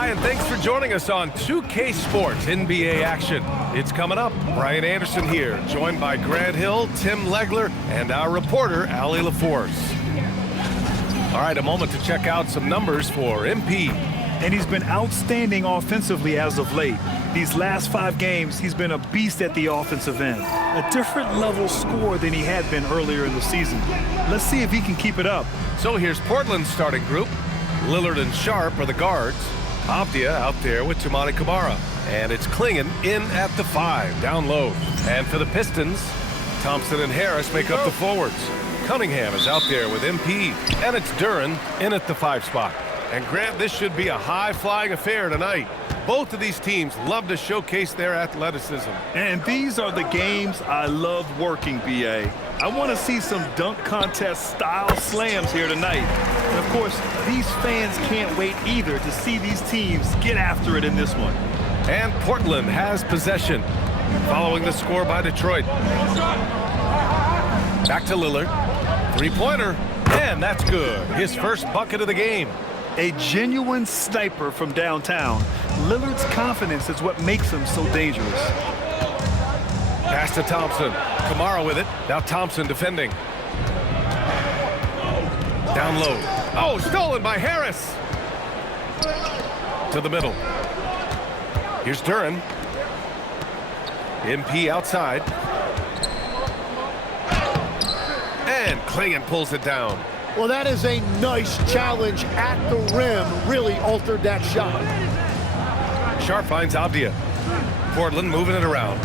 Hi, and thanks for joining us on 2K Sports NBA action. It's coming up. Brian Anderson here, joined by Grant Hill, Tim Legler, and our reporter, Allie LaForce. All right, a moment to check out some numbers for MP. And he's been outstanding offensively as of late. These last 5 games, he's been a beast at the offensive end. A different level score than he had been earlier in the season. Let's see if he can keep it up. So here's Portland's starting group. Lillard and Sharp are the guards. Avdia out there with Toumani Camara. And it's Klingon in at the 5, down low. And for the Pistons, Thompson and Harris make up the forwards. Cunningham is out there with MP. And it's Duren in at the 5 spot. And Grant, this should be a high-flying affair tonight. Both of these teams love to showcase their athleticism. And these are the games I love working, B.A. I want to see some dunk contest-style slams here tonight. And, of course, these fans can't wait either to see these teams get after it in this one. And Portland has possession, following the score by Detroit. Back to Lillard. Three-pointer, and that's good. His first bucket of the game. A genuine sniper from downtown. Lillard's confidence is what makes him so dangerous. Pass to Thompson. Camara with it. Now Thompson defending. Down low. Oh, stolen by Harris. To the middle. Here's Duren. MP outside. And Klingon pulls it down. Well, that is a nice challenge at the rim. Really altered that shot. Sharp finds Avdia. Portland moving it around.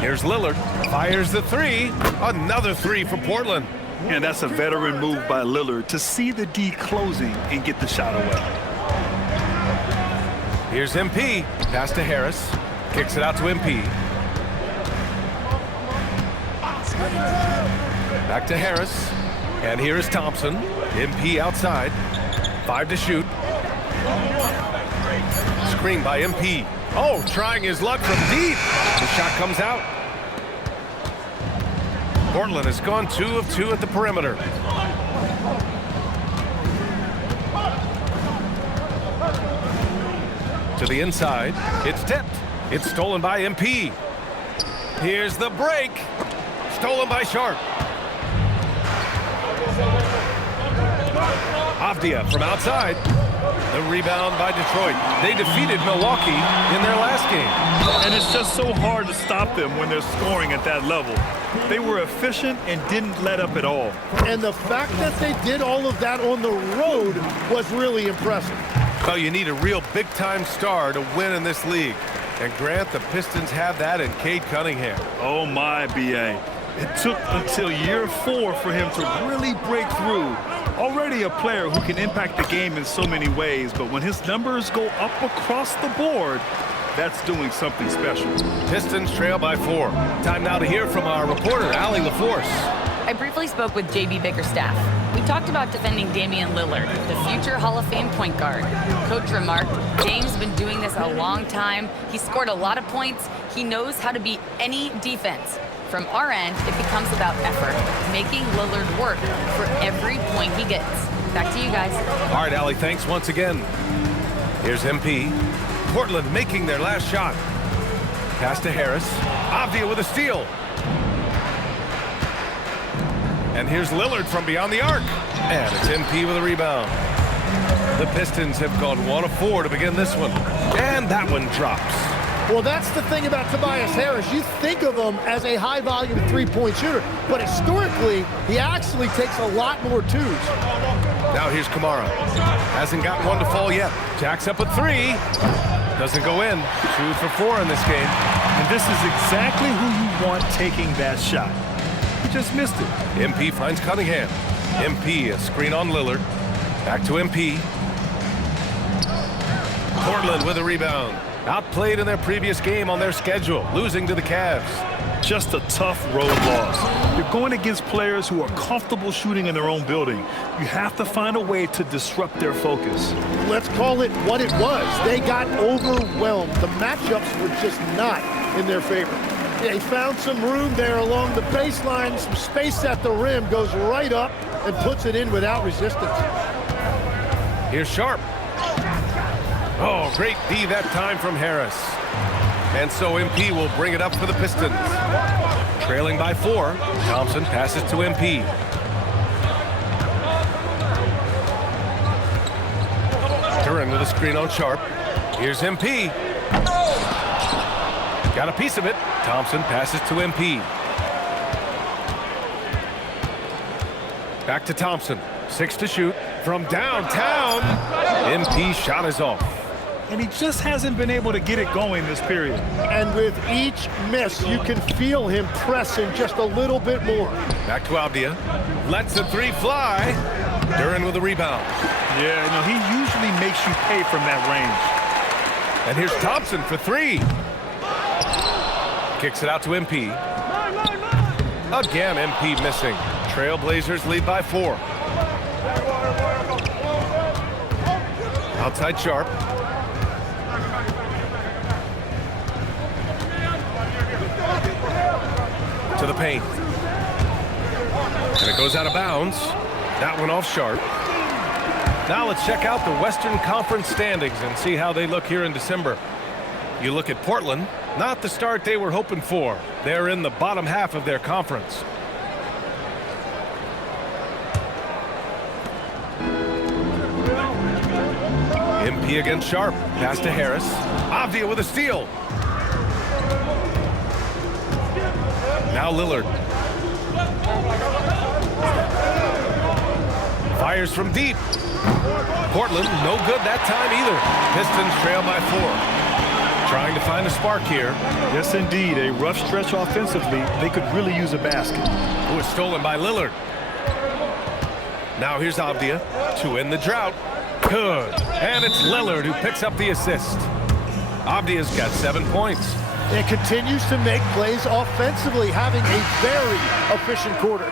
Here's Lillard. Fires the 3. Another 3 for Portland. And that's a veteran move by Lillard to see the D closing and get the shot away. Here's MP. Pass to Harris. Kicks it out to MP. Back to Harris. And here is Thompson. MP outside. 5 to shoot. Screen by MP. Oh, trying his luck from deep. The shot comes out. Portland has gone 2 of 2 at the perimeter. To the inside. It's tipped. It's stolen by MP. Here's the break. Stolen by Sharp. Avdia from outside. The rebound by Detroit. They defeated Milwaukee in their last game. And it's just so hard to stop them when they're scoring at that level. They were efficient and didn't let up at all. And the fact that they did all of that on the road was really impressive. Well, you need a real big-time star to win in this league. And Grant, the Pistons have that in Cade Cunningham. Oh, my, B.A. It took until year 4 for him to really break through. Already a player who can impact the game in so many ways, but when his numbers go up across the board, that's doing something special. Pistons trail by 4. Time now to hear from our reporter, Allie LaForce. I briefly spoke with J.B. Bickerstaff. We talked about defending Damian Lillard, the future Hall of Fame point guard. Coach remarked, Dame's been doing this a long time. He scored a lot of points. He knows how to beat any defense. From our end, it becomes about effort, making Lillard work for every point he gets. Back to you guys. All right, Allie, thanks once again. Here's MP. Portland making their last shot. Pass to Harris. Avdia with a steal. And here's Lillard from beyond the arc. And it's MP with a rebound. The Pistons have gone 1 of 4 to begin this one. And that one drops. Well, that's the thing about Tobias Harris. You think of him as a high-volume three-point shooter, but historically, he actually takes a lot more 2s. Now here's Camara. Hasn't gotten one to fall yet. Jacks up a 3. Doesn't go in. 2 for 4 in this game. And this is exactly who you want taking that shot. He just missed it. MP finds Cunningham. MP, a screen on Lillard. Back to MP. Portland with a rebound. Outplayed in their previous game on their schedule, losing to the Cavs. Just a tough road loss. You're going against players who are comfortable shooting in their own building. You have to find a way to disrupt their focus. Let's call it what it was. They got overwhelmed. The matchups were just not in their favor. They found some room there along the baseline, some space at the rim, goes right up and puts it in without resistance. Here's Sharp. Oh, great D that time from Harris. And so MP will bring it up for the Pistons. Trailing by 4, Thompson passes to MP. Duran with a screen on Sharp. Here's MP. Got a piece of it. Thompson passes to MP. Back to Thompson. 6 to shoot. From downtown. MP shot is off. And he just hasn't been able to get it going this period. And with each miss, you can feel him pressing just a little bit more. Back to Avdia. Lets the 3 fly. Duran with a rebound. Yeah, no, he usually makes you pay from that range. And here's Thompson for 3. Kicks it out to MP. Again, MP missing. Trailblazers lead by 4. Outside Sharp. To the paint. And it goes out of bounds. That one off Sharp. Now let's check out the Western Conference standings and see how they look here in December. You look at Portland, not the start they were hoping for. They're in the bottom half of their conference. MP against Sharp. Pass to Harris. Avdia with a steal. Now Lillard. Fires from deep. Portland, no good that time either. Pistons trail by 4. Trying to find a spark here. Yes, indeed. A rough stretch offensively. They could really use a basket. Who was stolen by Lillard. Now here's Avdia to end the drought. Good. And it's Lillard who picks up the assist. Avdia's got 7 points. And continues to make plays offensively, having a very efficient quarter.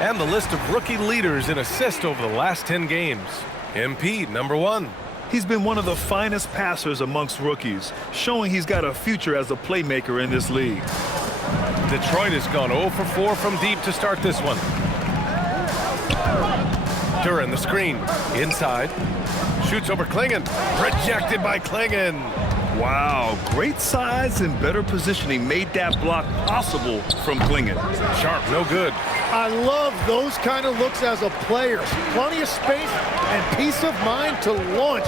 And the list of rookie leaders in assists over the last 10 games. MP, number 1. He's been one of the finest passers amongst rookies, showing he's got a future as a playmaker in this league. Detroit has gone 0 for 4 from deep to start this one. Duran, the screen. Inside. Shoots over Klingon. Rejected by Klingon. Wow, great size and better positioning made that block possible from Klingon. Sharp, no good. I love those kind of looks as a player. Plenty of space and peace of mind to launch.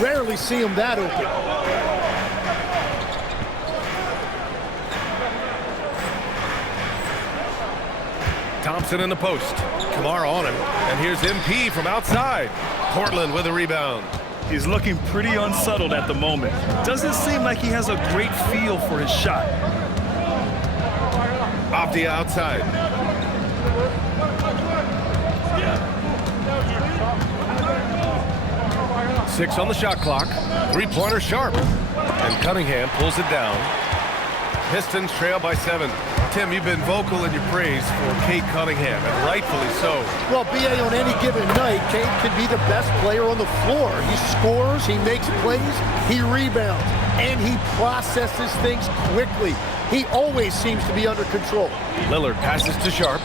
Rarely see him that open. Thompson in the post. Kamara on him. And here's MP from outside. Portland with a rebound. He's looking pretty unsettled at the moment. Doesn't seem like he has a great feel for his shot. Avdia outside. Six on the shot clock. 3-pointer Sharp. And Cunningham pulls it down. Pistons trail by 7. Tim, you've been vocal in your praise for Cade Cunningham, and rightfully so. Well, B.A., on any given night, Cade can be the best player on the floor. He scores, he makes plays, he rebounds, and he processes things quickly. He always seems to be under control. Lillard passes to Sharp.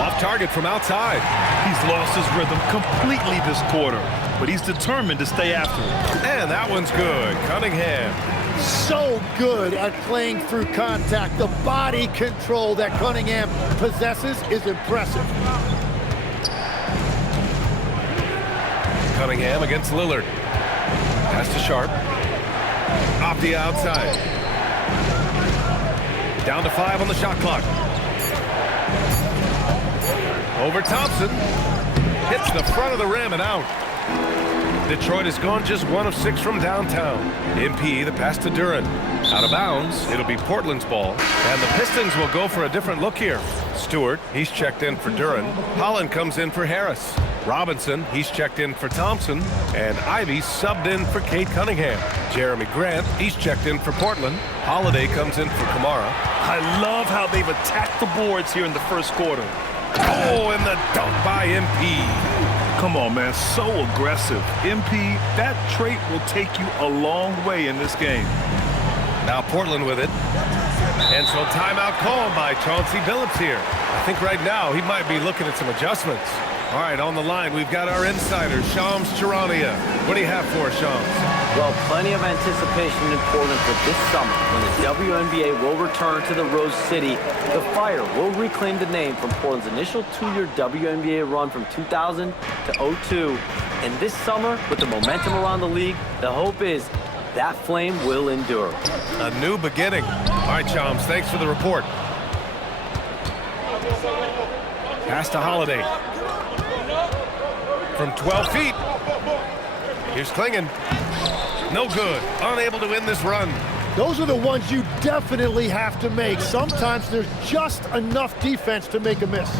Off target from outside. He's lost his rhythm completely this quarter, but he's determined to stay after it. And that one's good. Cunningham. So good at playing through contact. The body control that Cunningham possesses is impressive. Cunningham against Lillard. Pass to Sharp. Avdia outside. Down to 5 on the shot clock. Over Thompson. Hits the front of the rim and out. Detroit has gone just 1 of 6 from downtown. MP, the pass to Duran. Out of bounds, it'll be Portland's ball. And the Pistons will go for a different look here. Stewart, he's checked in for Duran. Holland comes in for Harris. Robinson, he's checked in for Thompson. And Ivy subbed in for Cade Cunningham. Jeremy Grant, he's checked in for Portland. Holiday comes in for Kamara. I love how they've attacked the boards here in the first quarter. Oh, and the dunk by MP. Come on, man, so aggressive. MP, that trait will take you a long way in this game. Now Portland with it. And so timeout called by Chauncey Billups here. I think right now he might be looking at some adjustments. All right, on the line, we've got our insider, Shams Charania. What do you have for us, Shams? Well, plenty of anticipation in Portland for this summer when the WNBA will return to the Rose City. The Fire will reclaim the name from Portland's initial 2-year WNBA run from 2000 to 2002. And this summer, with the momentum around the league, the hope is that flame will endure. A new beginning. All right, Shams, thanks for the report. Pass to Holiday. From 12 feet. Here's Klingen. No good. Unable to win this run. Those are the ones you definitely have to make. Sometimes there's just enough defense to make a miss.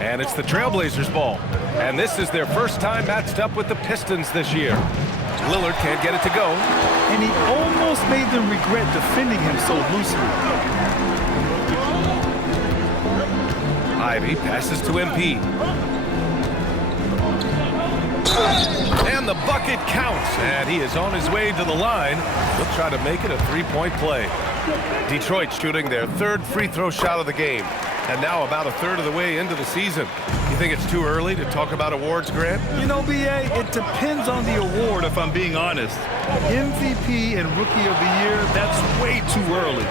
And it's the Trailblazers' ball. And this is their first time matched up with the Pistons this year. Lillard can't get it to go. And he almost made them regret defending him so loosely. Ivy passes to MP. And the bucket counts, and he is on his way to the line. He'll try to make it a three-point play. Detroit shooting their third free throw shot of the game, and now about a third of the way into the season. You think it's too early to talk about awards, Grant? You know, B.A., it depends on the award, if I'm being honest. MVP and Rookie of the Year, that's way too early.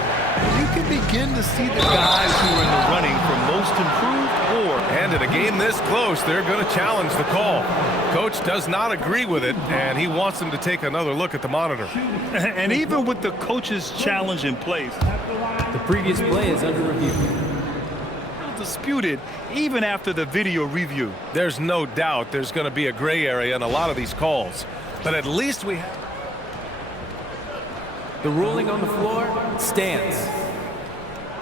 You can begin to see the guys who are in the running for most improved or... And in a game this close, they're going to challenge the call. Coach does not agree with it, and he wants them to take another look at the monitor. And even with the coach's challenge in place, the previous play is under review. Disputed even after the video review. There's no doubt there's going to be a gray area in a lot of these calls, but at least we have... The ruling on the floor stands.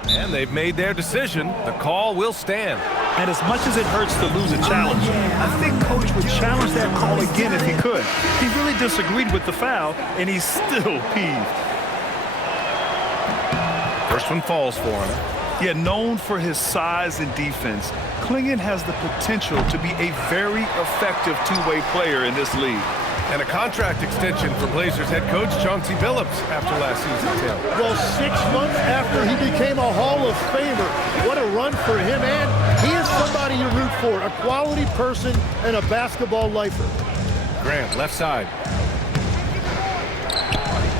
And they've made their decision. The call will stand. And as much as it hurts to lose a challenge, I think Coach would challenge that call again if he could. He really disagreed with the foul, and he's still peeved. First one falls for him. Yet known for his size and defense, Klingen has the potential to be a very effective two-way player in this league. And a contract extension for Blazers head coach Chauncey Billups after last season, Tim. Well, 6 months after he became a Hall of Famer, what a run for him, and he is somebody you root for, a quality person and a basketball lifer. Grant, left side.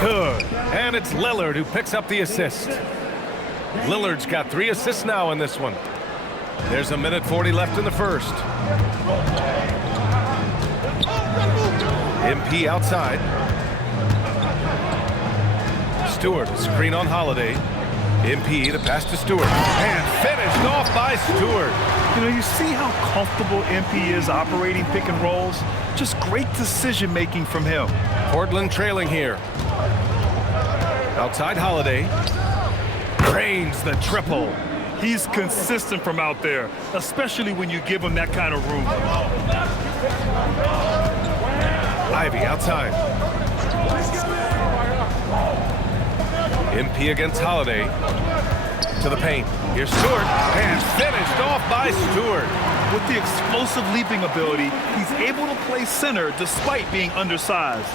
Good. And it's Lillard who picks up the assist. Lillard's got 3 assists now in this one. There's 1:40 left in the first. MP outside. Stewart, screen on Holiday. MP, the pass to Stewart. And finished off by Stewart. You know, you see how comfortable MP is operating pick and rolls? Just great decision-making from him. Portland trailing here. Outside Holiday. Drains the triple. He's consistent from out there, especially when you give him that kind of room. Ivy outside. MP against Holiday. To the paint. Here's Stewart. And finished off by Stewart. With the explosive leaping ability, he's able to play center despite being undersized.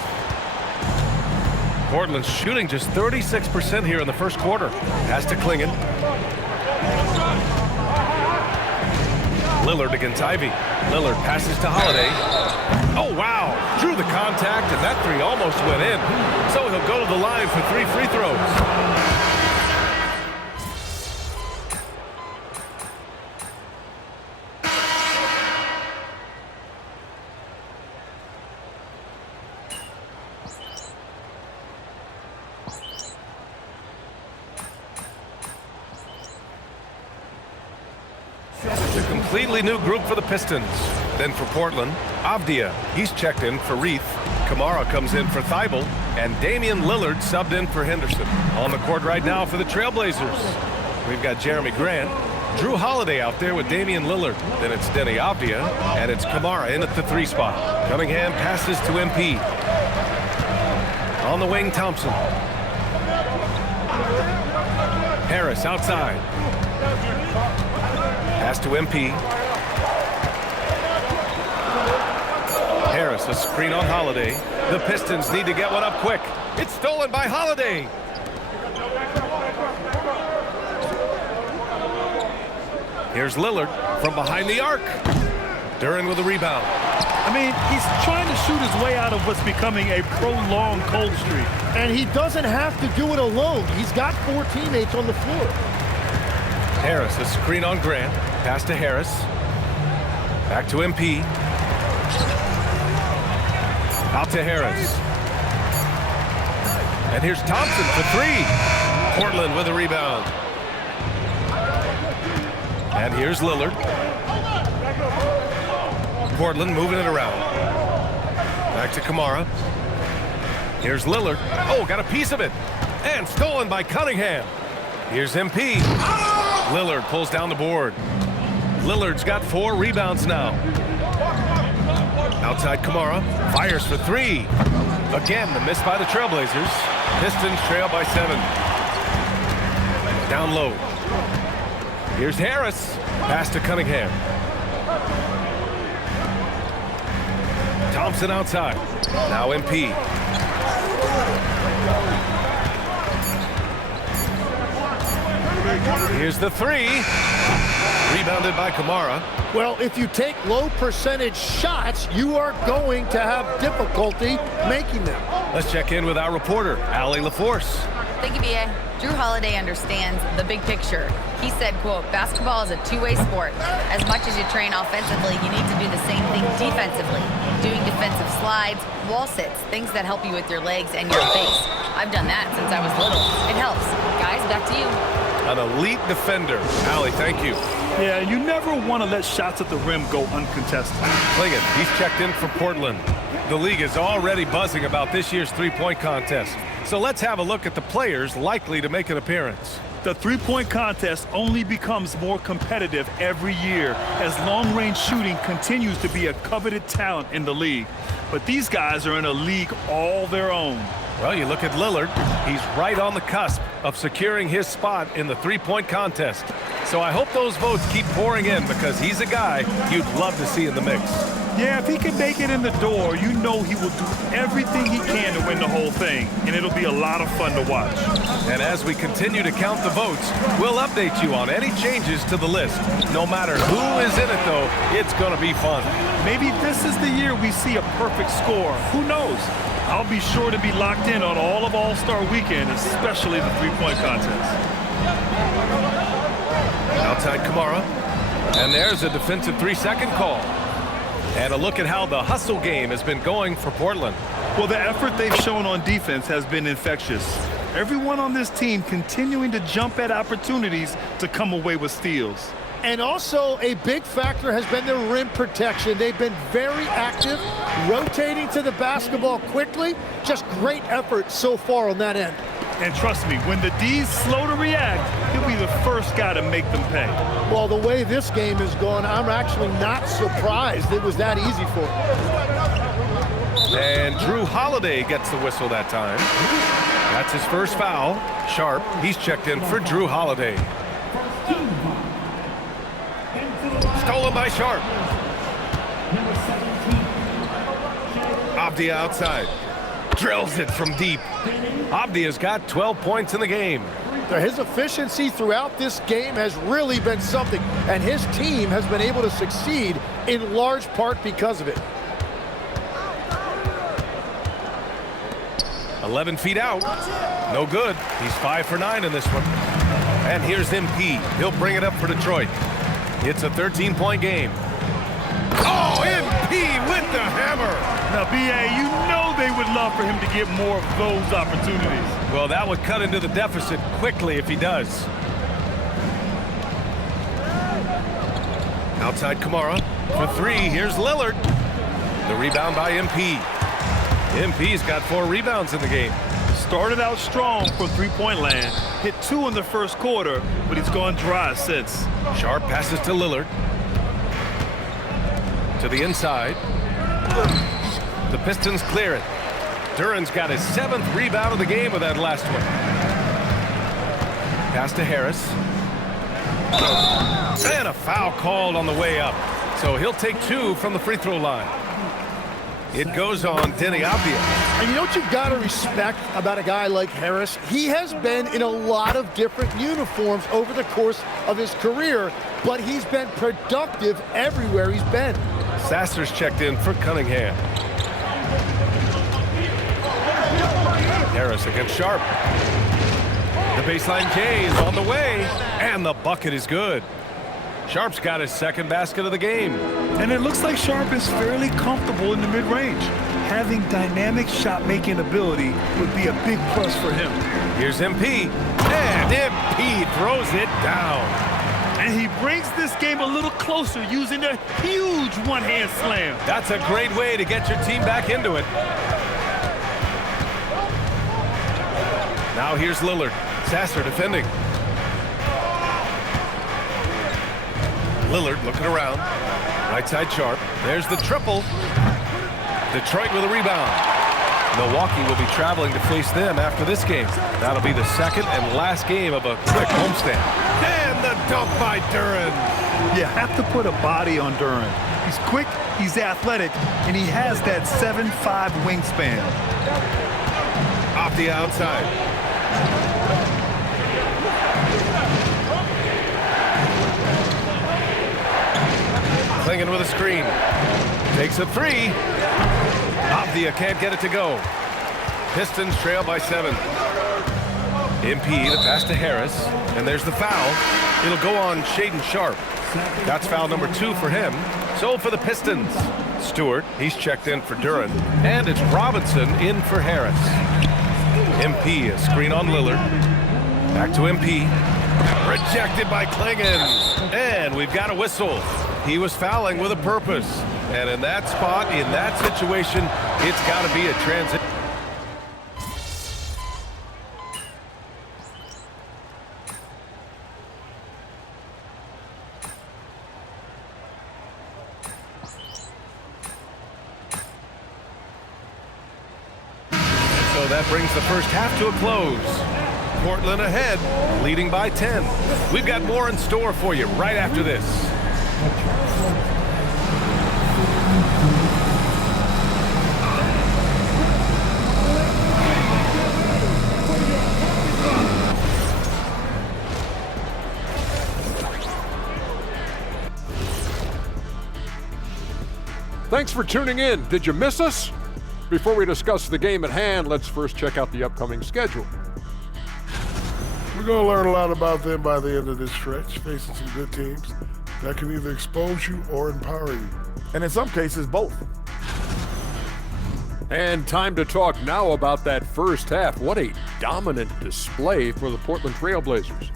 Portland's shooting just 36% here in the first quarter. Pass to Klingen. Lillard against Ivy. Lillard passes to Holiday. Oh, wow. Drew the contact, and that three almost went in. So he'll go to the line for 3 free throws. It's a completely new group for the Pistons. Then for Portland, Avdia. He's checked in for Reith. Kamara comes in for Thibault. And Damian Lillard subbed in for Henderson. On the court right now for the Trailblazers, we've got Jeremy Grant. Drew Holiday out there with Damian Lillard. Then it's Denny Avdia. And it's Kamara in at the 3 spot. Cunningham passes to MP. On the wing, Thompson. Harris outside. Pass to MP. Harris, a screen on Holiday. The Pistons need to get one up quick. It's stolen by Holiday. Here's Lillard from behind the arc. Duran with a rebound. I mean, he's trying to shoot his way out of what's becoming a prolonged cold streak. And he doesn't have to do it alone. He's got 4 teammates on the floor. Harris, a screen on Grant. Pass to Harris. Back to MP. Out to Harris. And here's Thompson for 3. Portland with a rebound. And here's Lillard. Portland moving it around. Back to Kamara. Here's Lillard. Oh, got a piece of it. And stolen by Cunningham. Here's MP. Lillard pulls down the board. Lillard's got 4 rebounds now. Outside Kamara. Fires for 3. Again, the miss by the Trailblazers. Pistons trail by 7. Down low. Here's Harris. Pass to Cunningham. Thompson outside. Now MP. Here's the 3. Rebounded by Kamara. Well, if you take low percentage shots, you are going to have difficulty making them. Let's check in with our reporter, Allie LaForce. Thank you, B.A. Drew Holiday understands the big picture. He said, quote, basketball is a two-way sport. As much as you train offensively, you need to do the same thing defensively. Doing defensive slides, wall sits, things that help you with your legs and your base. I've done that since I was little. It helps. Guys, back to you. An elite defender. Allie, thank you. Yeah, you never want to let shots at the rim go uncontested. Clingan, he's checked in for Portland. The league is already buzzing about this year's three-point contest. So let's have a look at the players likely to make an appearance. The three-point contest only becomes more competitive every year as long-range shooting continues to be a coveted talent in the league. But these guys are in a league all their own. Well, you look at Lillard. He's right on the cusp of securing his spot in the three-point contest. So I hope those votes keep pouring in because he's a guy you'd love to see in the mix. Yeah, if he can make it in the door, you know he will do everything he can to win the whole thing, and it'll be a lot of fun to watch. And as we continue to count the votes, we'll update you on any changes to the list. No matter who is in it, though, it's going to be fun. Maybe this is the year we see a perfect score. Who knows? I'll be sure to be locked in on all of All-Star Weekend, especially the three-point contest. Outside Kamara. And there's a defensive 3-second call. And a look at how the hustle game has been going for Portland. Well, the effort they've shown on defense has been infectious. Everyone on this team continuing to jump at opportunities to come away with steals. And also a big factor has been their rim protection. They've been very active, rotating to the basketball quickly. Just great effort so far on that end. And trust me, when the D's slow to react, he'll be the first guy to make them pay. Well, the way this game is going, I'm actually not surprised it was that easy for him. And Drew Holiday gets the whistle that time. That's his first foul. Sharp, he's checked in for Drew Holiday. Stolen by Sharp. Abdia outside. Drills it from deep. Abdia's got 12 points in the game. His efficiency throughout this game has really been something, and his team has been able to succeed in large part because of it. 11 feet out. No good. He's 5 for 9 in this one. And here's MP. He'll bring it up for Detroit. It's a 13-point game. Oh, MP with the hammer. Now, B.A., you know they would love for him to get more of those opportunities. Well, that would cut into the deficit quickly if he does. Outside Kamara for 3. Here's Lillard. The rebound by MP. MP's got 4 rebounds in the game. Started out strong for three-point land. Hit 2 in the first quarter, but he's gone dry since. Sharp passes to Lillard. To the inside. The Pistons clear it. Duran's got his 7th rebound of the game with that last one. Pass to Harris. And a foul called on the way up. So he'll take 2 from the free throw line. It goes on Denny Abdia. And you know what you've got to respect about a guy like Harris? He has been in a lot of different uniforms over the course of his career, but he's been productive everywhere he's been. Sasser's checked in for Cunningham. Harris against Sharp. The baseline K is on the way, and the bucket is good. Sharp's got his second basket of the game. And it looks like Sharp is fairly comfortable in the mid-range. Having dynamic shot-making ability would be a big plus for him. Here's MP, and MP throws it down. And he brings this game a little closer using a huge one-hand slam. That's a great way to get your team back into it. Now here's Lillard. Sasser defending. Lillard looking around. Right side Sharp. There's the triple. Detroit with a rebound. Milwaukee will be traveling to face them after this game. That'll be the second and last game of a quick homestand. And the dunk by Duren. You have to put a body on Duren. He's quick, he's athletic, and he has that 7'5" wingspan. Off the outside. Klingen with a screen. Takes a three. Avdia can't get it to go. Pistons trail by 7. MP, the pass to Harris. And there's the foul. It'll go on Shaedon Sharp. That's foul number 2 for him. So for the Pistons, Stewart, he's checked in for Duren. And it's Robinson in for Harris. MP, a screen on Lillard. Back to MP. Rejected by Klingen. And we've got a whistle. He was fouling with a purpose. And in that spot, in that situation, it's got to be a transition. So that brings the first half to a close. Portland ahead, leading by 10. We've got more in store for you right after this. Thanks for tuning in. Did you miss us? Before we discuss the game at hand, let's first check out the upcoming schedule. We're going to learn a lot about them by the end of this stretch, facing some good teams that can either expose you or empower you. And in some cases, both. And time to talk now about that first half. What a dominant display for the Portland Trail Blazers.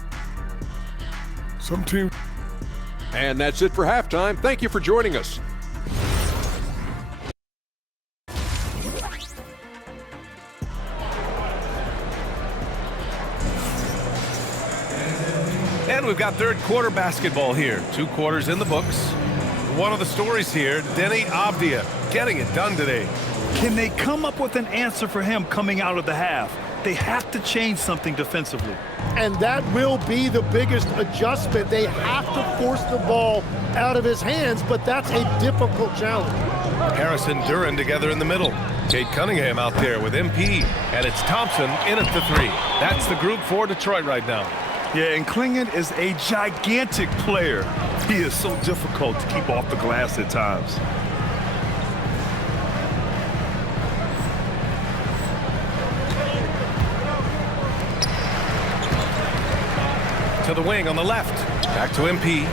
Some teams. And that's it for halftime. Thank you for joining us. And we've got third quarter basketball here. 2 quarters in the books. One of the stories here, Denny Avdia getting it done today. Can they come up with an answer for him coming out of the half? They have to change something defensively. And that will be the biggest adjustment. They have to force the ball out of his hands, but that's a difficult challenge. Harris and Duren together in the middle. Cade Cunningham out there with MP. And it's Thompson in at the 3. That's the group for Detroit right now. Yeah, and Klingen is a gigantic player. He is so difficult to keep off the glass at times. To the wing on the left. Back to MP.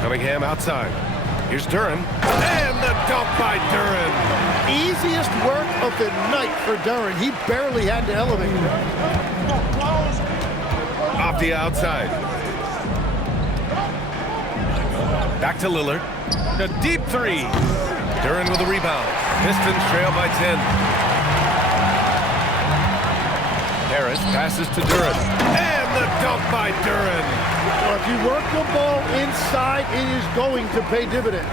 Cunningham outside. Here's Duren. And the dunk by Duren. Easiest work of the night for Duren. He barely had to elevate. Off the outside. Back to Lillard. A deep 3. Duren with a rebound. Pistons trail by 10. Harris passes to Duren. And the dunk by Duren. Well, if you work the ball inside, it is going to pay dividends.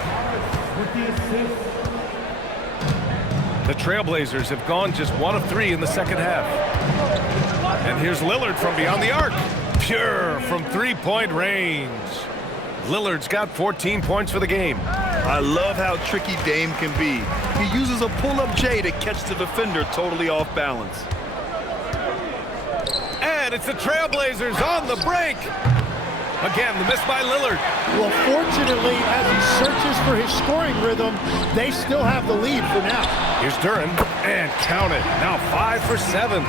The Trailblazers have gone just 1 of 3 in the second half. And here's Lillard from beyond the arc. Pure from 3-point range. Lillard's got 14 points for the game. I love how tricky Dame can be. He uses a pull-up J to catch the defender totally off balance. And it's the Trailblazers on the break. Again, the miss by Lillard. Well, fortunately, as he searches for his scoring rhythm, they still have the lead for now. Here's Duren, and count it. Now 5 for 7.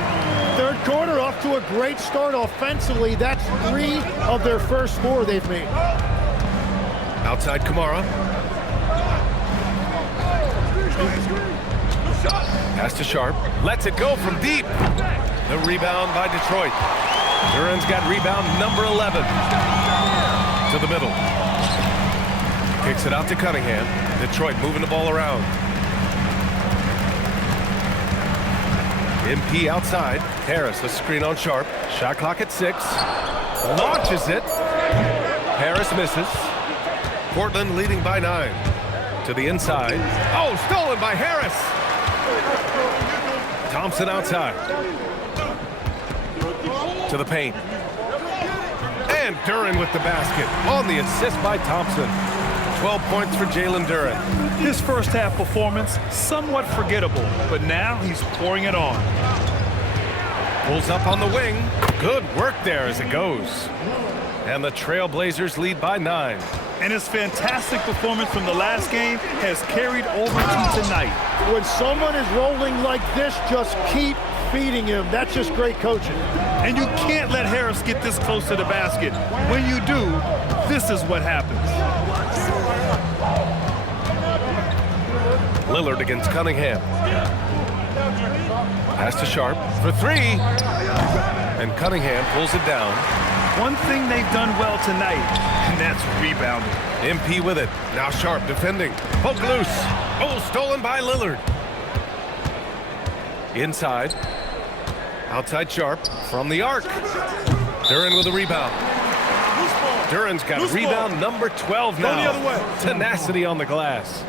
Third quarter off to a great start offensively. That's 3 of their first 4 they've made. Outside Kamara. Pass to Sharp. Lets it go from deep. The rebound by Detroit. Duren's got rebound number 11. To the middle. Kicks it out to Cunningham. Detroit moving the ball around. MP outside. Harris, a screen on Sharp. Shot clock at 6. Launches it. Harris misses. Portland leading by 9. To the inside. Oh, stolen by Harris. Thompson outside. To the paint. And Duren with the basket on the assist by Thompson. 12 points for Jalen Duren. His first half performance, somewhat forgettable, but now he's pouring it on. Pulls up on the wing. Good work there as it goes. And the Trailblazers lead by 9. And his fantastic performance from the last game has carried over to tonight. When someone is rolling like this, just keep feeding him. That's just great coaching. And you can't let Harris get this close to the basket. When you do, this is what happens. Lillard against Cunningham. Pass to Sharp for 3. And Cunningham pulls it down. One thing they've done well tonight, and that's rebounding. MP with it. Now Sharp defending. Poke loose. Oh, stolen by Lillard. Inside. Outside Sharp from the arc. Duren with a rebound. Duren's got rebound number 12 now. Go the other way. Tenacity on the glass.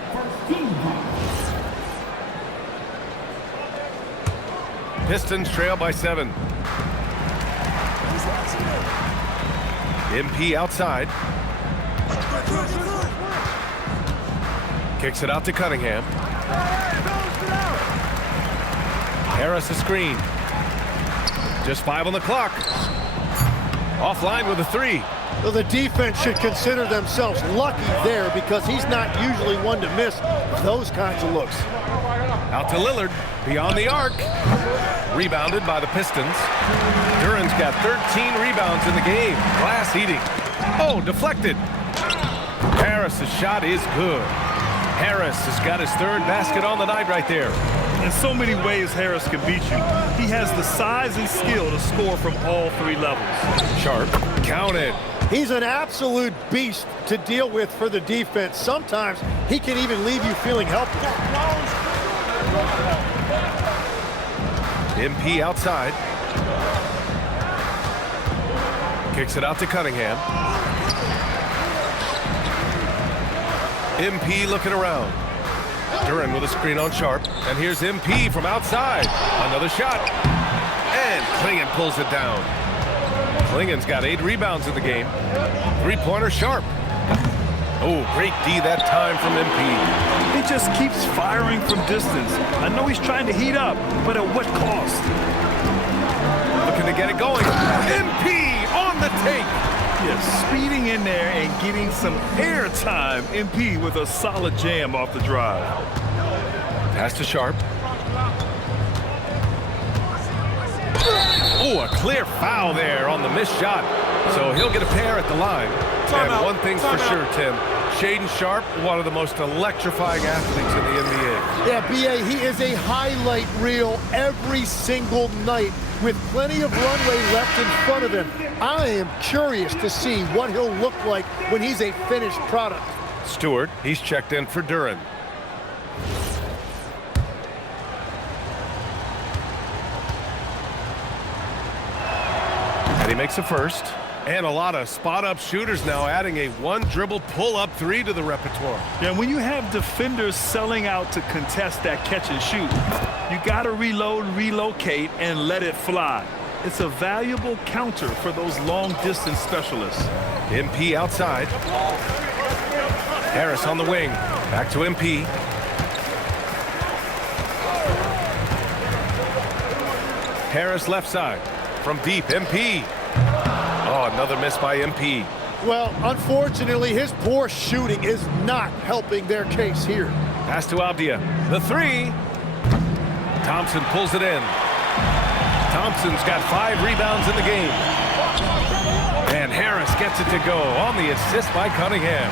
Pistons trail by 7. MP outside. Kicks it out to Cunningham. Harris a screen. Just 5 on the clock. Offline with a 3. Well, the defense should consider themselves lucky there because he's not usually one to miss those kinds of looks. Out to Lillard, beyond the arc. Rebounded by the Pistons. Duren's got 13 rebounds in the game. Glass eating. Oh, deflected. Harris's shot is good. Harris has got his 3rd basket on the night right there. In so many ways, Harris can beat you. He has the size and skill to score from all 3 levels. Sharp, counted. He's an absolute beast to deal with for the defense. Sometimes he can even leave you feeling helpless. MP outside. Kicks it out to Cunningham. MP looking around. Duren with a screen on Sharp. And here's MP from outside. Another shot. And Klingon pulls it down. Klingon's got 8 rebounds in the game. 3-pointer Sharp. Oh, great D that time from MP. He just keeps firing from distance. I know he's trying to heat up, but at what cost? Looking to get it going. MP on the take. Yes, speeding in there and getting some air time. MP with a solid jam off the drive. Pass to Sharp. Oh, a clear foul there on the missed shot. So he'll get a pair at the line. And one thing's for sure, Tim. Shaedon Sharp, one of the most electrifying athletes in the NBA. Yeah, B.A., he is a highlight reel every single night with plenty of runway left in front of him. I am curious to see what he'll look like when he's a finished product. Stewart, he's checked in for Duren. And he makes a first. And a lot of spot-up shooters now adding a 1-dribble pull-up 3 to the repertoire. Yeah, when you have defenders selling out to contest that catch and shoot, you got to reload, relocate, and let it fly. It's a valuable counter for those long-distance specialists. MP outside. Harris on the wing. Back to MP. Harris left side. From deep, MP. Oh, another miss by MP. Well, unfortunately, his poor shooting is not helping their case here. Pass to Avdia. The three. Thompson pulls it in. Thompson's got 5 rebounds in the game. And Harris gets it to go on the assist by Cunningham.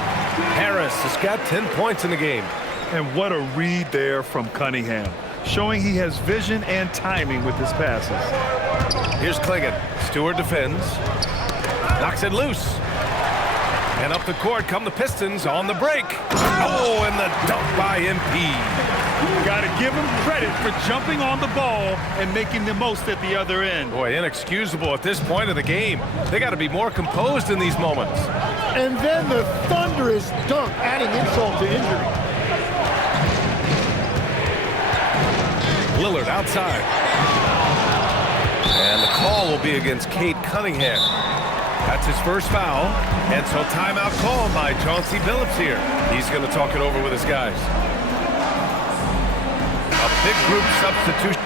Harris has got 10 points in the game. And what a read there from Cunningham, showing he has vision and timing with his passes. Here's Klingon. Stewart defends. Knocks it loose. And up the court come the Pistons on the break. Oh, and the dunk by MP. Got to give him credit for jumping on the ball and making the most at the other end. Boy, inexcusable at this point of the game. They got to be more composed in these moments. And then the thunderous dunk, adding insult to injury. Lillard outside. And the call will be against Cade Cunningham. That's his first foul. And so timeout called by Chauncey Billups here. He's going to talk it over with his guys. A big group substitution.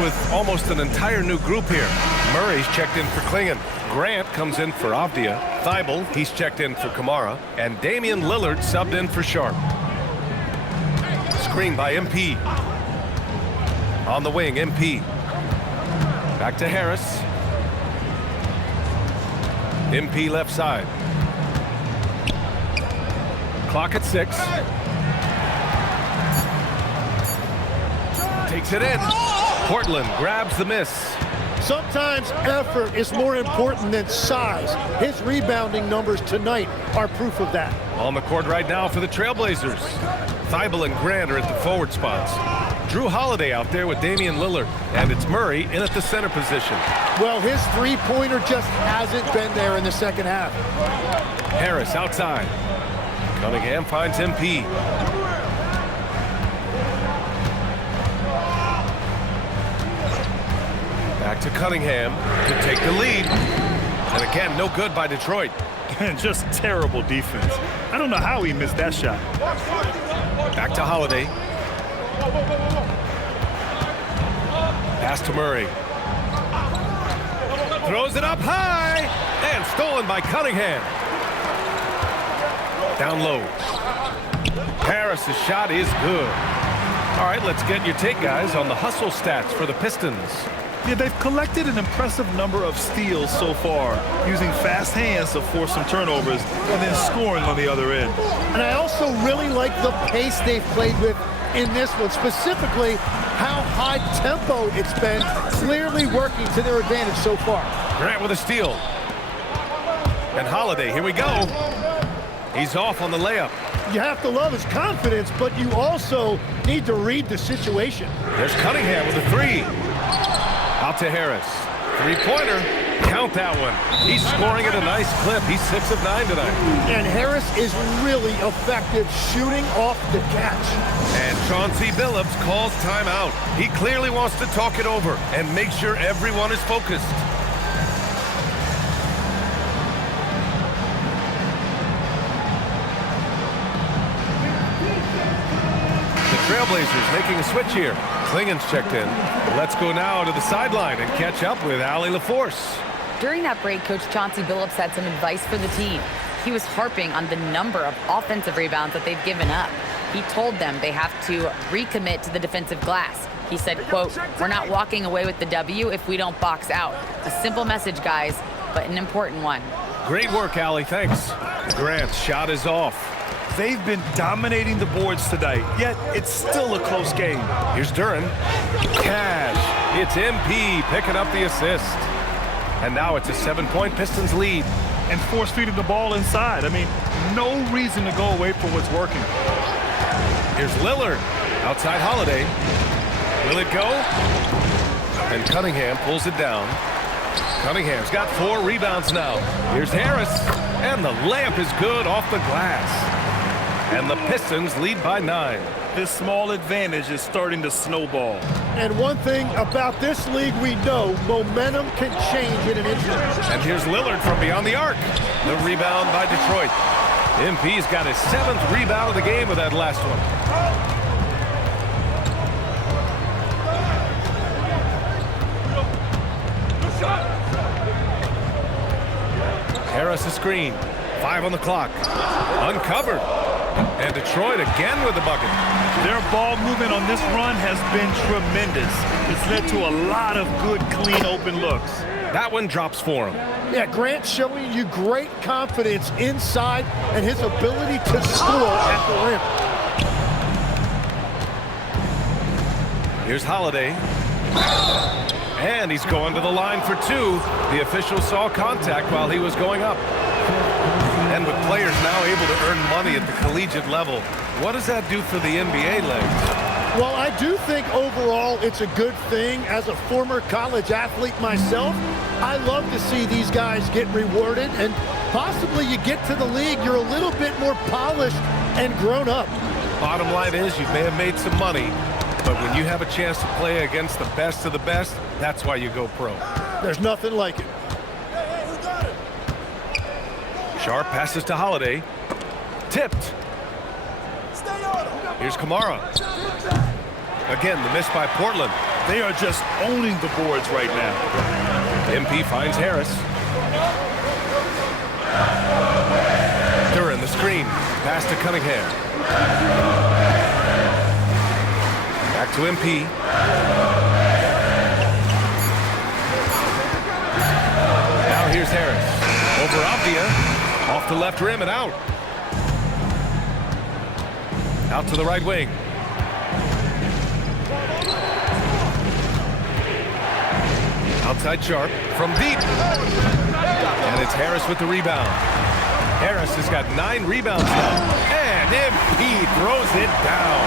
With almost an entire new group here. Murray's checked in for Klingon. Grant comes in for Avdia. Thibault, he's checked in for Kamara. And Damian Lillard subbed in for Sharp. Screen by MP. On the wing, MP. Back to Harris. MP left side. Clock at 6. Takes it in. Portland grabs the miss. Sometimes effort is more important than size. His rebounding numbers tonight are proof of that. On the court right now for the Trailblazers. Thibault and Grant are at the forward spots. Drew Holiday out there with Damian Lillard. And it's Murray in at the center position. Well, his three-pointer just hasn't been there in the second half. Harris outside. Cunningham finds MP. Back to Cunningham to take the lead. And again, no good by Detroit. And just terrible defense. I don't know how he missed that shot. Back to Holiday. Pass to Murray. Throws it up high. And stolen by Cunningham. Down low. Harris's shot is good. All right, let's get your take, guys, on the hustle stats for the Pistons. Yeah, they've collected an impressive number of steals so far, using fast hands to force some turnovers and then scoring on the other end. And I also really like the pace they've played with in this one, specifically how high tempo it's been, clearly working to their advantage so far. Grant with a steal. And Holiday, here we go. He's off on the layup. You have to love his confidence, but you also need to read the situation. There's Cunningham with a three. Out to Harris. Three-pointer. Count that one. He's scoring at a nice clip. He's 6 of 9 tonight. And Harris is really effective shooting off the catch. And Chauncey Billups calls timeout. He clearly wants to talk it over and make sure everyone is focused. Trailblazers making a switch here. Klingon's checked in. Let's go now to the sideline and catch up with Allie LaForce. During that break, Coach Chauncey Billups had some advice for the team. He was harping on the number of offensive rebounds that they've given up. He told them they have to recommit to the defensive glass. He said, quote, "We're not walking away with the W if we don't box out." A simple message, guys, but an important one. Great work, Allie. Thanks. Grant's shot is off. They've been dominating the boards tonight, yet it's still a close game. Here's Duran. Cash. It's MP picking up the assist. And now it's a 7-point Pistons lead. And force-feeding the ball inside. I mean, no reason to go away from what's working. Here's Lillard. Outside Holiday. Will it go? And Cunningham pulls it down. Cunningham's got 4 rebounds now. Here's Harris, and the layup is good off the glass. And the Pistons lead by 9. This small advantage is starting to snowball. And one thing about this league we know, momentum can change in an instant. And here's Lillard from beyond the arc. The rebound by Detroit. MP's got his 7th rebound of the game with that last one. Harris a screen. 5 on the clock. Uncovered. And Detroit again with the bucket. Their ball movement on this run has been tremendous. It's led to a lot of good, clean, open looks. That one drops for him. Yeah, Grant showing you great confidence inside and his ability to score at the rim. Here's Holiday. And he's going to the line for 2. The official saw contact while he was going up. And with players now able to earn money at the collegiate level, what does that do for the NBA leagues? Well, I do think overall it's a good thing. As a former college athlete myself, I love to see these guys get rewarded, and possibly you get to the league, you're a little bit more polished and grown up. Bottom line is you may have made some money, but when you have a chance to play against the best of the best, that's why you go pro. There's nothing like it. Sharp passes to Holiday. Tipped. Here's Kamara. Again, the miss by Portland. They are just owning the boards right now. MP finds Harris. Duran the screen. Pass to Cunningham. Back to MP. Now here's Harris. Over Avdia. Off the left rim and out. Out to the right wing. Outside Sharp from deep. And it's Harris with the rebound. Harris has got 9 rebounds now. And MP throws it down.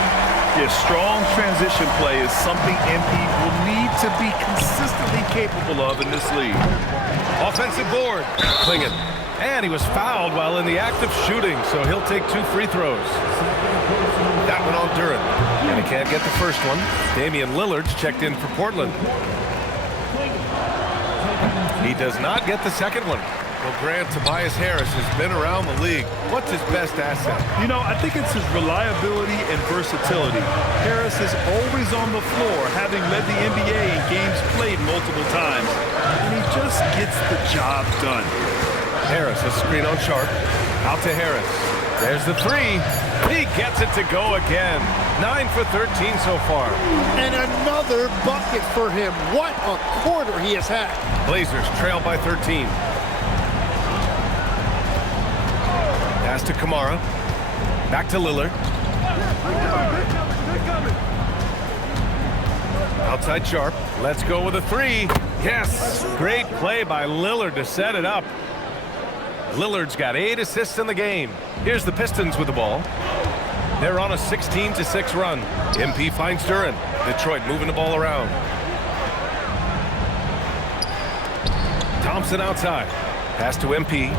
Yeah, strong transition play is something MP will need to be consistently capable of in this league. Offensive board. Klingon. And he was fouled while in the act of shooting, so he'll take 2 free throws. That one on Duran. And he can't get the first one. Damian Lillard's checked in for Portland. He does not get the second one. Well, Grant, Tobias Harris has been around the league. What's his best asset? You know, I think it's his reliability and versatility. Harris is always on the floor, having led the NBA in games played multiple times. And he just gets the job done. Harris, a screen on Sharp. Out to Harris. There's the 3. He gets it to go again. 9 for 13 so far. And another bucket for him. What a quarter he has had. Blazers trail by 13. Pass to Kamara. Back to Lillard. Outside Sharp. Let's go with a 3. Yes! Great play by Lillard to set it up. Lillard's got 8 assists in the game. Here's the Pistons with the ball. They're on a 16-6 run. MP finds Duran. Detroit moving the ball around. Thompson outside. Pass to MP.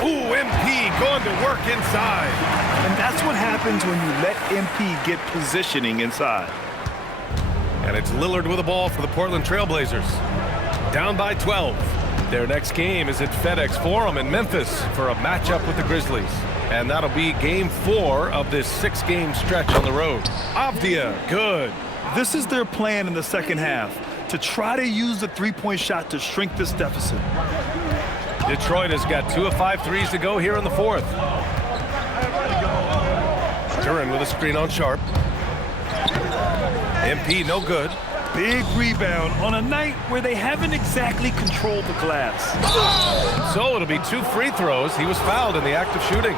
Ooh, MP going to work inside. And that's what happens when you let MP get positioning inside. And it's Lillard with the ball for the Portland Trailblazers. Down by 12. Their next game is at FedEx Forum in Memphis for a matchup with the Grizzlies. And that'll be game 4 of this 6-game stretch on the road. Avdia, good. This is their plan in the second half, to try to use the three-point shot to shrink this deficit. Detroit has got 2 of 5 threes to go here in the 4th. Duran with a screen on Sharp. MP no good. Big rebound on a night where they haven't exactly controlled the glass. So it'll be 2 free throws. He was fouled in the act of shooting.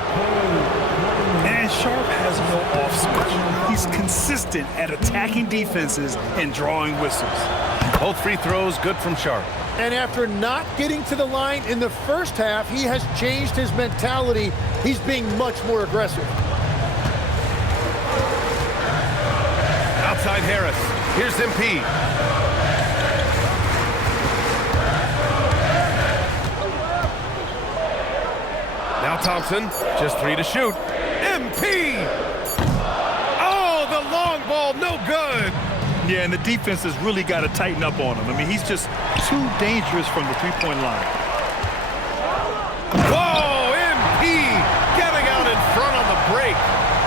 And Sharp has no off switch. He's consistent at attacking defenses and drawing whistles. Both free throws good from Sharp. And after not getting to the line in the first half, he has changed his mentality. He's being much more aggressive. Outside Harris. Here's MP. Thompson, just 3 to shoot. MP! Oh, the long ball, no good. Yeah, and the defense has really got to tighten up on him. I mean, he's just too dangerous from the three-point line. Whoa, MP getting out in front on the break.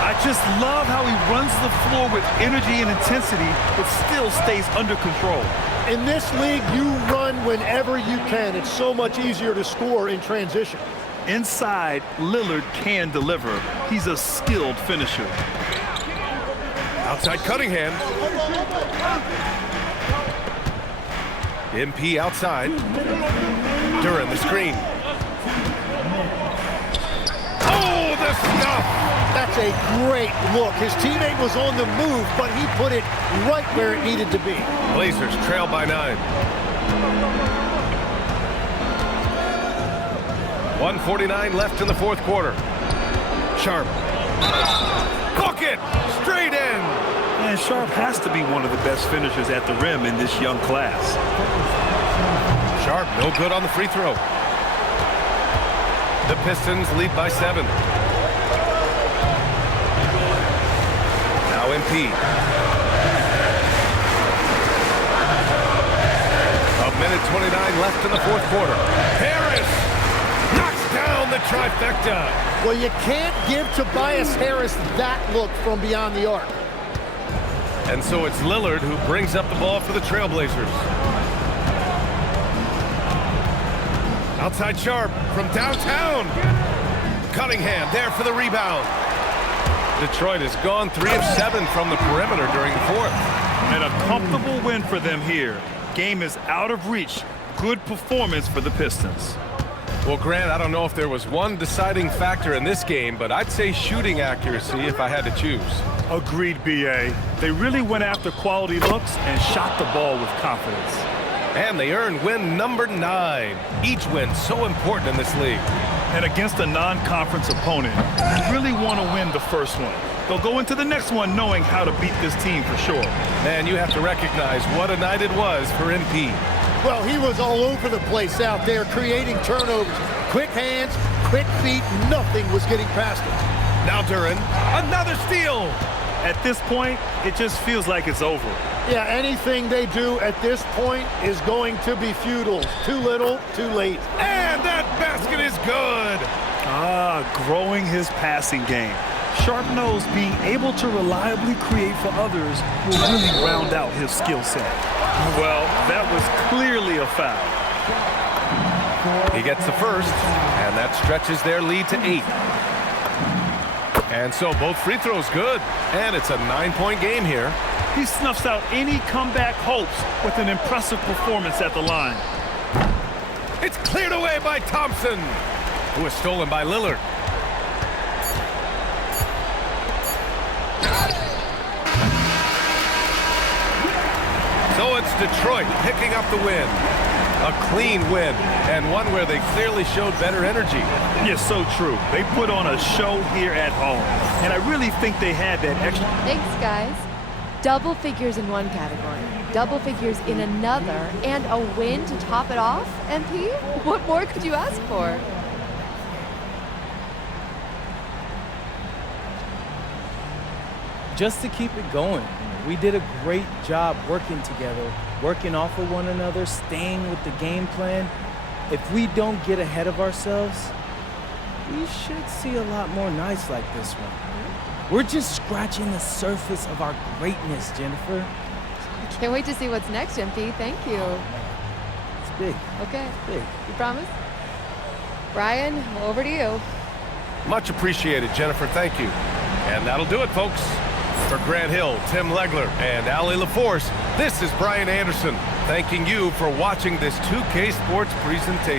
I just love how he runs the floor with energy and intensity, but still stays under control. In this league, you run whenever you can. It's so much easier to score in transition. Inside, Lillard can deliver. He's a skilled finisher. Outside Cunningham. MP outside. Duran the screen. Oh, the stuff! That's a great look. His teammate was on the move, but he put it right where it needed to be. Blazers trail by 9. 1:49 left in the fourth quarter. Sharp. Bucket! Straight in! And Sharp has to be one of the best finishers at the rim in this young class. Sharp, no good on the free throw. The Pistons lead by 7. Now MP. A minute 29 left in the fourth quarter. Harris knocks down the trifecta. Well, you can't give Tobias Harris that look from beyond the arc. And so it's Lillard who brings up the ball for the Trailblazers. Outside Sharp from downtown. Cunningham there for the rebound. Detroit has gone 3 of 7 from the perimeter during the fourth. And a comfortable win for them here. Game is out of reach. Good performance for the Pistons. Well, Grant, I don't know if there was one deciding factor in this game, but I'd say shooting accuracy if I had to choose. Agreed, B.A. They really went after quality looks and shot the ball with confidence. And they earned win number 9. Each win so important in this league. And against a non-conference opponent, you really want to win the first one. They'll go into the next one knowing how to beat this team for sure. Man, you have to recognize what a night it was for MP. Well, he was all over the place out there, creating turnovers. Quick hands, quick feet, nothing was getting past him. Now Duran, another steal. At this point, it just feels like it's over. Yeah, anything they do at this point is going to be futile. Too little, too late. And that basket is good. Growing his passing game. Sharp knows being able to reliably create for others will really round out his skill set. Well, that was clearly a foul. He gets the first, and that stretches their lead to 8. And so both free throws good, and it's a 9-point game here. He snuffs out any comeback hopes with an impressive performance at the line. It's cleared away by Thompson, who is stolen by Lillard. So it's Detroit picking up the win. A clean win, and one where they clearly showed better energy. Yes, so true. They put on a show here at home, and I really think they had that extra. Thanks, guys. Double figures in one category, double figures in another, and a win to top it off, MP? What more could you ask for? Just to keep it going. We did a great job working together, working off of one another, staying with the game plan. If we don't get ahead of ourselves, we should see a lot more nights like this one. We're just scratching the surface of our greatness, Jennifer. Can't wait to see what's next, MP. Thank you. It's big. Okay. It's big. You promise? Brian, over to you. Much appreciated, Jennifer. Thank you. And that'll do it, folks. For Grant Hill, Tim Legler, and Allie LaForce, this is Brian Anderson, thanking you for watching this 2K Sports presentation.